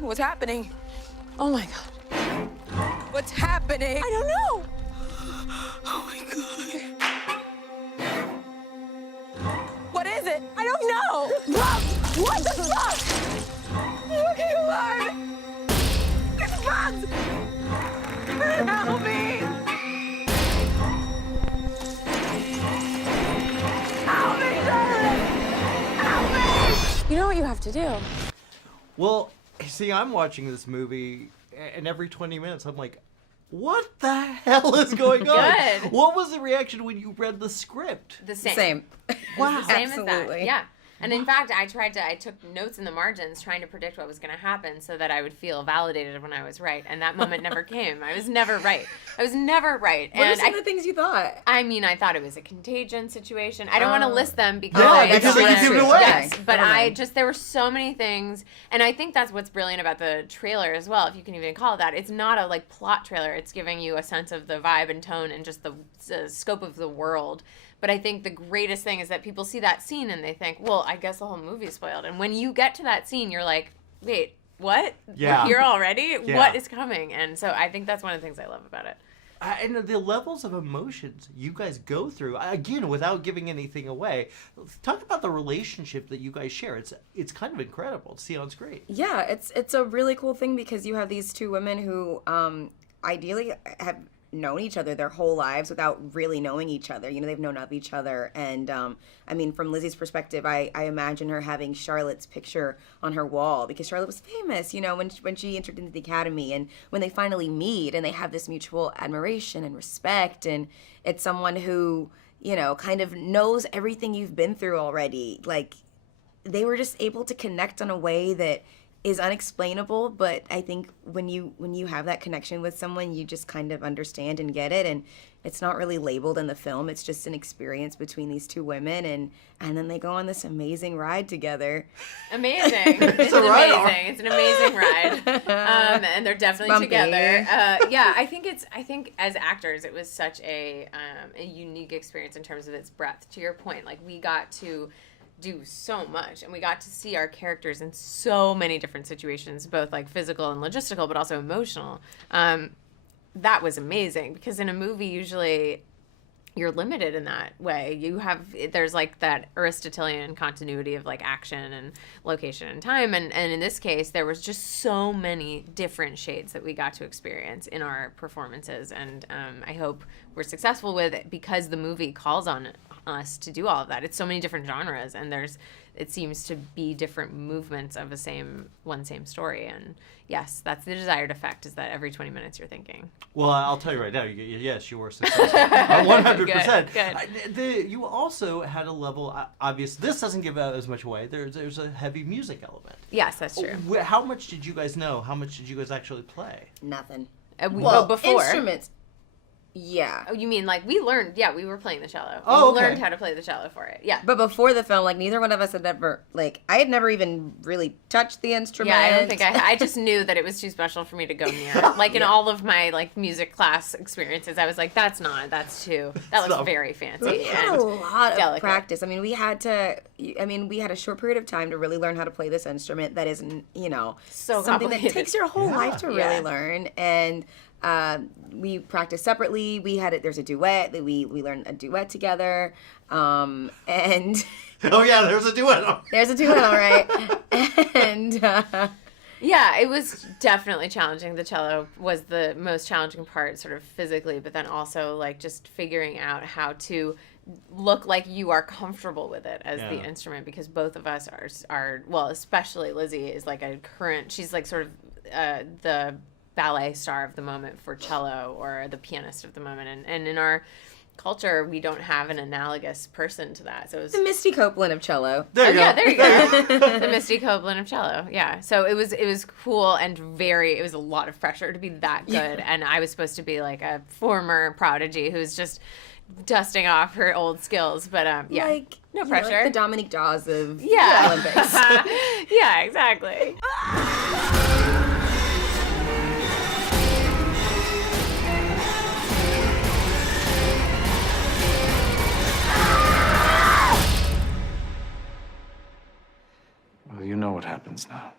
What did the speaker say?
What's happening? Oh my God. What's happening? I don't know. Oh my God. What is it? I don't know. What the fuck? Okay, Lord. It's bugs. Help me. Help me, Charlotte. Help me. You know what you have to do? Well, see, I'm watching this movie, and every 20 minutes I'm like, what the hell is going on? Good. What was the reaction when you read the script? The same. Same. Wow. The same as that. Absolutely. Yeah. And in fact, I took notes in the margins trying to predict what was going to happen so that I would feel validated when I was right. And that moment never came. I was never right. What are some of the things you thought? I mean, I thought it was a contagion situation. I don't want to list them because because they give it away. Yes, but Never mind. there were so many things, and I think that's what's brilliant about the trailer as well, if you can even call it that. It's not a plot trailer. It's giving you a sense of the vibe and tone and just the scope of the world. But I think the greatest thing is that people see that scene and they think, well, I guess the whole movie's spoiled. And when you get to that scene, you're like, wait, what? Yeah. We're here already? Yeah. What is coming? And so I think that's one of the things I love about it. And the levels of emotions you guys go through, again, without giving anything away, talk about the relationship that you guys share. It's kind of incredible to see on screen. Yeah, it's a really cool thing because you have these two women who ideally have known each other their whole lives without really knowing each other. You know, they've known of each other. And, I mean, from Lizzie's perspective, I imagine her having Charlotte's picture on her wall because Charlotte was famous, you know, when she entered into the academy. And when they finally meet and they have this mutual admiration and respect, and it's someone who, you know, kind of knows everything you've been through already. Like, they were just able to connect in a way that is unexplainable, but I think when you have that connection with someone, you just kind of understand and get it, and it's not really labeled in the film. It's just an experience between these two women, and then they go on this amazing ride together. Amazing. It's amazing. It's an amazing ride. And they're definitely together. Yeah, I think as actors, it was such a unique experience in terms of its breadth. To your point, like, we got to do so much, and we got to see our characters in so many different situations, both like physical and logistical, but also emotional. That was amazing because in a movie, usually you're limited in that way. There's like that Aristotelian continuity of like action and location and time, and in this case, there was just so many different shades that we got to experience in our performances, and I hope we're successful with it because the movie calls on us to do all of that. It's so many different genres, and it seems to be different movements of the same story. And yes, that's the desired effect, is that every 20 minutes you're thinking. Well, I'll tell you right now, yes, you were successful. 100%. Good. You also had a level, obvious, this doesn't give out as much away, there's a heavy music element. Yes, that's true. How much did you guys know? How much did you guys actually play? Nothing. Before. Instruments. Yeah. Oh, you mean like we learned? Yeah, we were playing the cello. Oh, we okay. learned how to play the cello for it. Yeah. But before the film, like, neither one of us had ever, like, I had never even really touched the instrument. Yeah, I don't think I just knew that it was too special for me to go near. Like, in all of my, like, music class experiences, I was like, that looks very fancy. We had a lot delicate. of practice. I mean, we had a short period of time to really learn how to play this instrument that isn't, you know, So something that complicated. takes your whole life to really Yeah. learn. And we practiced separately. There's a duet that we learned a duet together. And Oh yeah, there's a duet. there's a duet, all right. And Yeah, it was definitely challenging. The cello was the most challenging part, sort of physically, but then also like just figuring out how to look like you are comfortable with it as the instrument, because both of us are well, especially Lizzie is like she's like sort of the ballet star of the moment for cello, or the pianist of the moment, and in our culture we don't have an analogous person to that. So it was the Misty Copeland of cello. There you go. Yeah, there you go. The Misty Copeland of cello. Yeah. So it was cool, and it was a lot of pressure to be that good. Yeah. And I was supposed to be like a former prodigy who's just dusting off her old skills, but yeah, like, no pressure. Like the Dominique Dawes of the yeah. Olympics. Yeah, exactly. Well, you know what happens now.